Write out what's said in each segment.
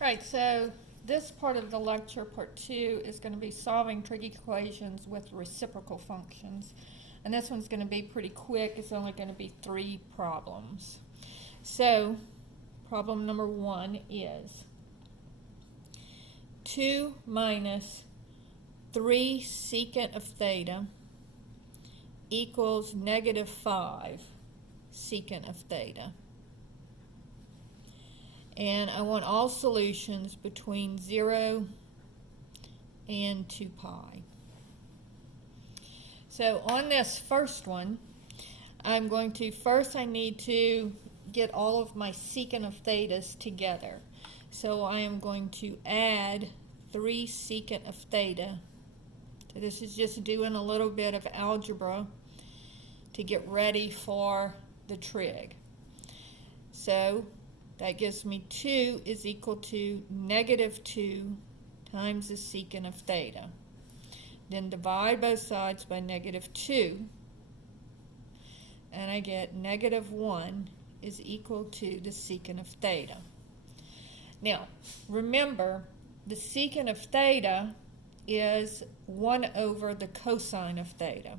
Right, so this part of the lecture, part 2, is going to be solving trig equations with reciprocal functions. And this one's going to be pretty quick. It's only going to be 3 problems. So, problem number 1 is 2 minus 3 secant of theta equals negative 5 secant of theta. And I want all solutions between 0 and 2 pi. So on this first one, I'm going to, first I need to get all of my secant of thetas together. So I am going to add 3 secant of theta. So this is just doing a little bit of algebra to get ready for the trig. So that gives me 2 is equal to negative 2 times the secant of theta. Then divide both sides by negative 2, and I get negative 1 is equal to the secant of theta. Now, remember, the secant of theta is 1 over the cosine of theta.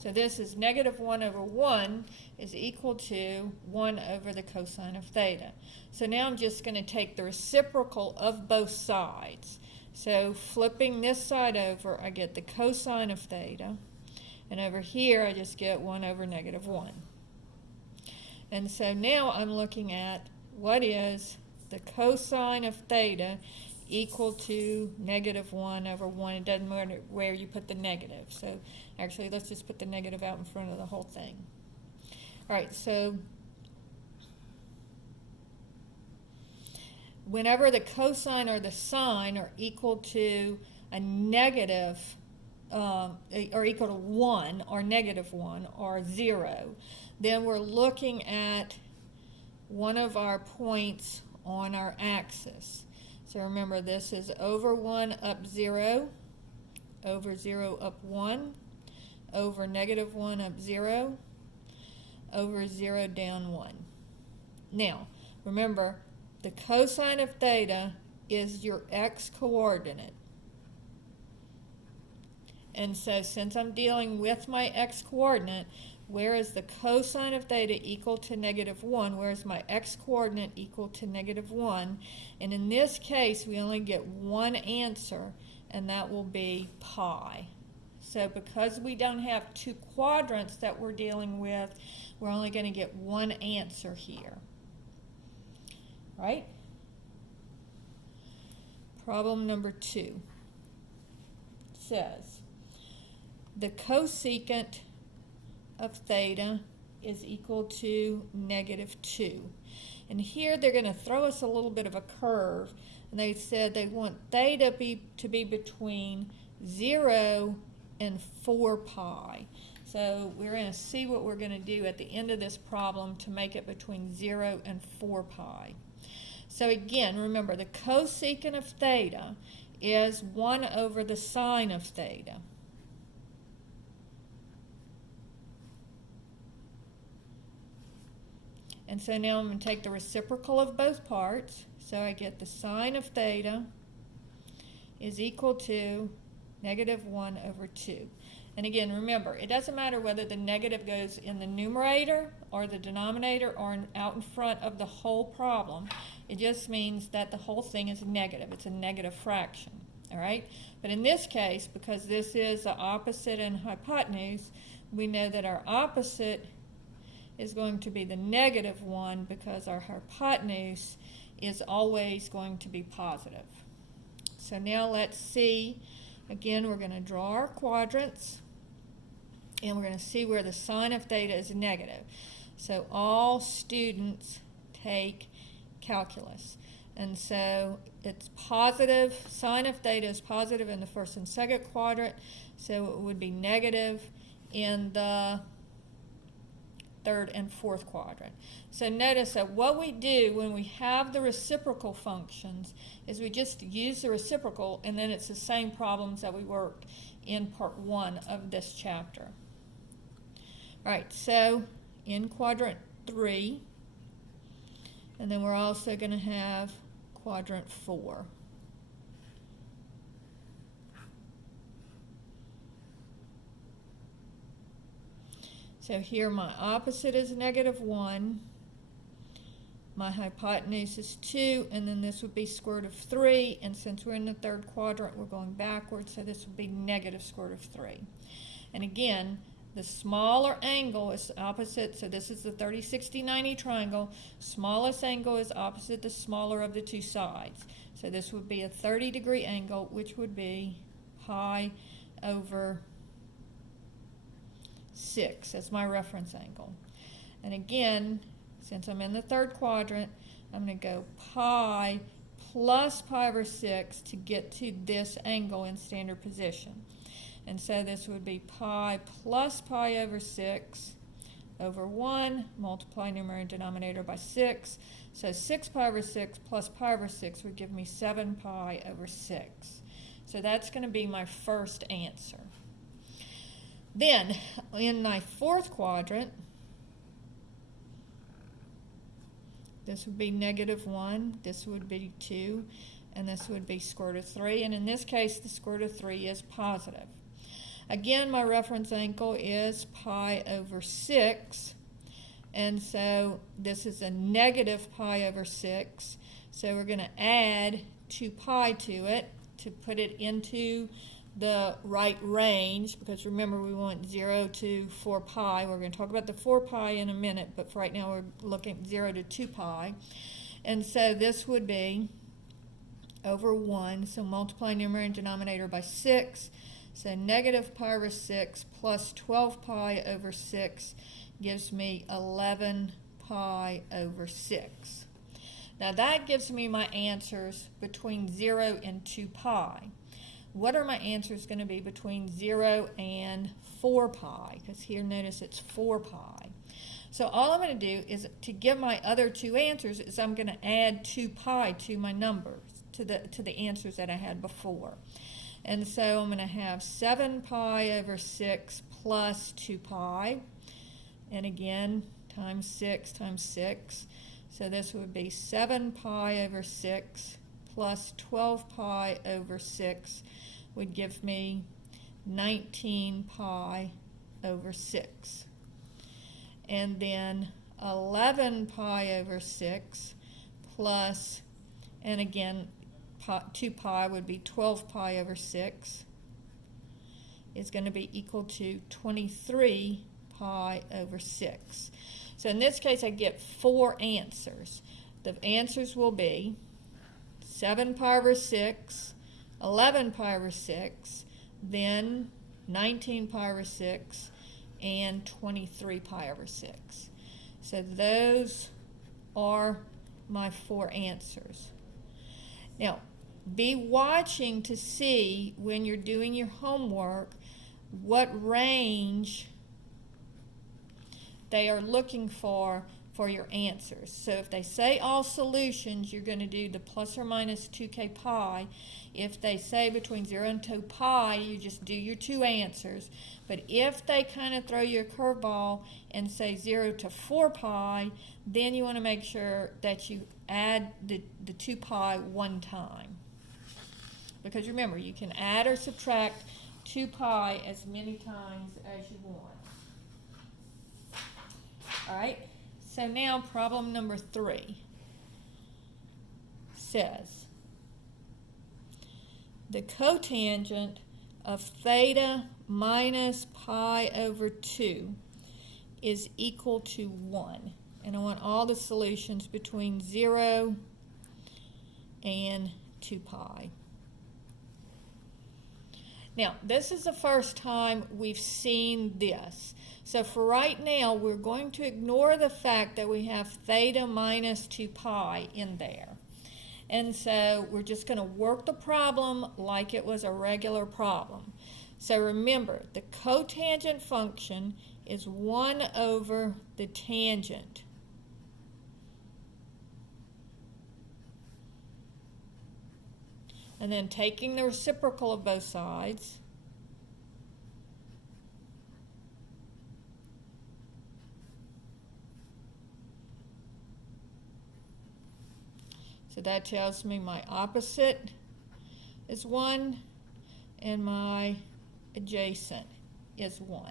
So this is negative 1 over 1 is equal to 1 over the cosine of theta. So now I'm just going to take the reciprocal of both sides. So flipping this side over, I get the cosine of theta. And over here, I just get 1 over negative 1. And so now I'm looking at what is the cosine of theta equal to negative 1 over 1. It doesn't matter where you put the negative. So actually, let's just put the negative out in front of the whole thing. All right, so whenever the cosine or the sine are equal to a negative, or equal to 1 or negative 1 or 0, then we're looking at one of our points on our axis. So remember, this is over 1 up 0, over 0 up 1, over negative 1 up 0, over 0 down 1. Now, remember, the cosine of theta is your x-coordinate. And so since I'm dealing with my x-coordinate, where is the cosine of theta equal to negative 1? Where is my x-coordinate equal to negative 1? And in this case, we only get one answer, and that will be pi. So because we don't have 2 quadrants that we're dealing with, we're only going to get one answer here. Right? Problem number 2 says, the cosecant of theta is equal to negative 2. And here they're going to throw us a little bit of a curve. And they said they want theta to be between 0 and 4 pi. So we're going to see what we're going to do at the end of this problem to make it between 0 and 4 pi. So again, remember, the cosecant of theta is 1 over the sine of theta. And so now I'm going to take the reciprocal of both parts. So I get the sine of theta is equal to negative 1 over 2. And again, remember, it doesn't matter whether the negative goes in the numerator or the denominator or out in front of the whole problem. It just means that the whole thing is negative. It's a negative fraction. All right? But in this case, because this is the opposite and hypotenuse, we know that our opposite is going to be the negative 1 because our hypotenuse is always going to be positive. So now let's see. Again, we're going to draw our quadrants, and we're going to see where the sine of theta is negative. So all students take calculus. And so it's positive, sine of theta is positive in the first and second quadrant, so it would be negative in the third and fourth quadrant. So notice that what we do when we have the reciprocal functions is we just use the reciprocal, and then it's the same problems that we worked in part 1 of this chapter. All right, so in quadrant 3, and then we're also going to have quadrant 4. So here my opposite is -1, my hypotenuse is 2, and then this would be square root of 3, and since we're in the third quadrant, we're going backwards, so this would be negative square root of 3. And again, the smaller angle is opposite, so this is the 30, 60, 90 triangle. Smallest angle is opposite the smaller of the two sides. So this would be a 30-degree angle, which would be pi over 6 as my reference angle. And again, since I'm in the third quadrant, I'm going to go pi plus pi over 6 to get to this angle in standard position. And so this would be pi plus pi over 6 over 1, multiply numerator and denominator by 6. So 6 pi over 6 plus pi over 6 would give me 7 pi over 6. So that's going to be my first answer. Then, in my fourth quadrant, this would be -1, this would be 2, and this would be square root of 3. And in this case, the square root of 3 is positive. Again, my reference angle is pi over 6, and so this is a negative pi over 6. So we're going to add 2 pi to it to put it into the right range, because remember we want 0 to 4 pi. We're going to talk about the 4 pi in a minute, but for right now we're looking at 0 to 2 pi. And so this would be over 1, so multiply numerator and denominator by 6. So negative pi over 6 plus 12 pi over 6 gives me 11 pi over 6. Now that gives me my answers between 0 and 2 pi. What are my answers going to be between 0 and 4 pi? Because here, notice it's 4 pi. So all I'm going to do is, to get my other two answers, is I'm going to add 2 pi to my numbers, to the answers that I had before. And so I'm going to have 7 pi over 6 plus 2 pi. And again, times 6 times 6. So this would be 7 pi over 6 plus 12 pi over 6 would give me 19 pi over 6. And then 11 pi over 6 plus, and again, 2 pi would be 12 pi over 6 is going to be equal to 23 pi over 6. So in this case, I get 4 answers. The answers will be 7 pi over 6, 11 pi over 6, then 19 pi over 6, and 23 pi over 6. So those are my 4 answers. Now, be watching to see when you're doing your homework what range they are looking for your answers. So if they say all solutions, you're going to do the plus or minus 2k pi. If they say between 0 and 2 pi, you just do your 2 answers. But if they kind of throw you a curveball and say 0 to 4 pi, then you want to make sure that you add the 2 pi one time. Because remember, you can add or subtract 2 pi as many times as you want. All right, so now problem number 3 says the cotangent of theta minus pi over 2 is equal to 1. And I want all the solutions between 0 and 2 pi. Now, this is the first time we've seen this. So for right now, we're going to ignore the fact that we have theta minus 2 pi in there. And so we're just going to work the problem like it was a regular problem. So remember, the cotangent function is 1 over the tangent. And then taking the reciprocal of both sides, So that tells me my opposite is 1 and my adjacent is 1.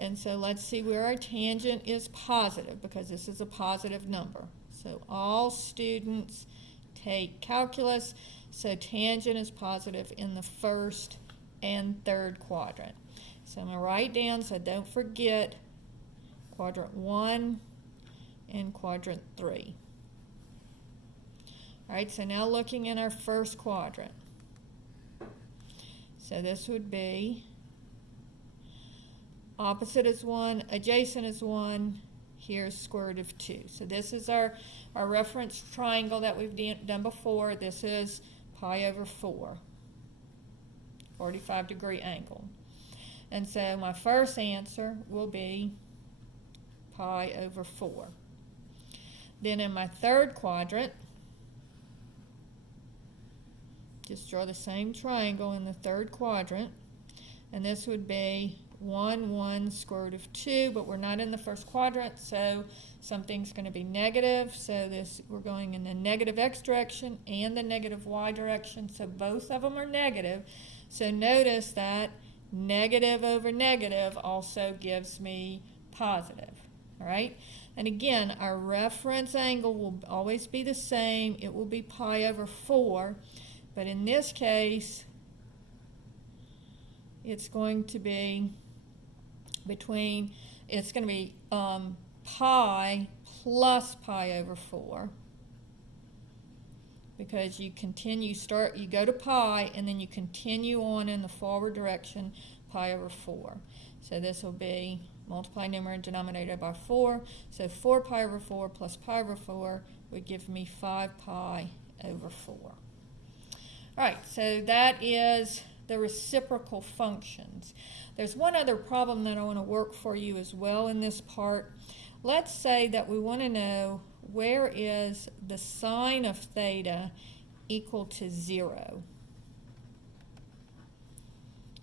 And so let's see where our tangent is positive, because this is a positive number. So all students take calculus, so tangent is positive in the first and third quadrant. So I'm going to write down, so don't forget, quadrant 1 and quadrant 3. All right, so now looking in our first quadrant. So this would be opposite is 1, adjacent is 1, here's square root of 2. So this is our reference triangle that we've done before. This is pi over 4, 45-degree angle. And so my first answer will be pi over 4. Then in my third quadrant, just draw the same triangle in the third quadrant, and this would be 1, 1, square root of 2, but we're not in the first quadrant, so something's going to be negative. So we're going in the negative x direction and the negative y direction, so both of them are negative. So notice that negative over negative also gives me positive. All right? And again, our reference angle will always be the same. It will be pi over 4, but in this case, it's going to be pi plus pi over 4, because you go to pi and then you continue on in the forward direction, pi over 4. So this will be multiply numerator and denominator by 4. So 4 pi over 4 plus pi over 4 would give me 5 pi over 4. All right, so that is the reciprocal functions. There's one other problem that I want to work for you as well in this part. Let's say that we want to know where is the sine of theta equal to 0.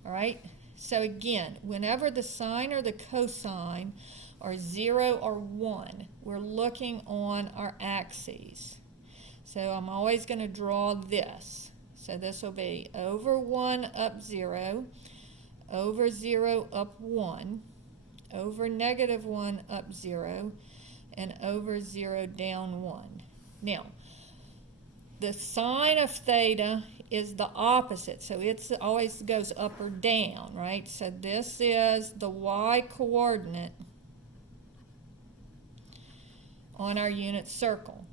All right, so again, whenever the sine or the cosine are 0 or 1, we're looking on our axes. So I'm always going to draw this. So this will be over 1 up 0, over 0 up 1, over negative 1 up 0, and over 0 down 1. Now, the sine of theta is the opposite, so it always goes up or down, right? So this is the y-coordinate on our unit circle.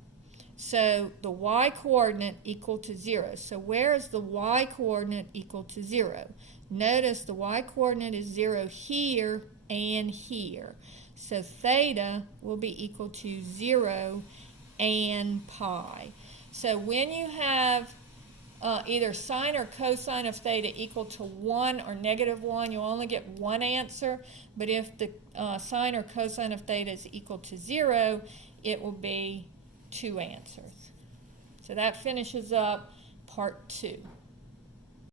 So the y-coordinate equal to 0. So where is the y-coordinate equal to 0? Notice the y-coordinate is 0 here and here. So theta will be equal to 0 and pi. So when you have either sine or cosine of theta equal to 1 or negative 1, you'll only get one answer. But if the sine or cosine of theta is equal to 0, it will be 2 answers. So that finishes up part 2.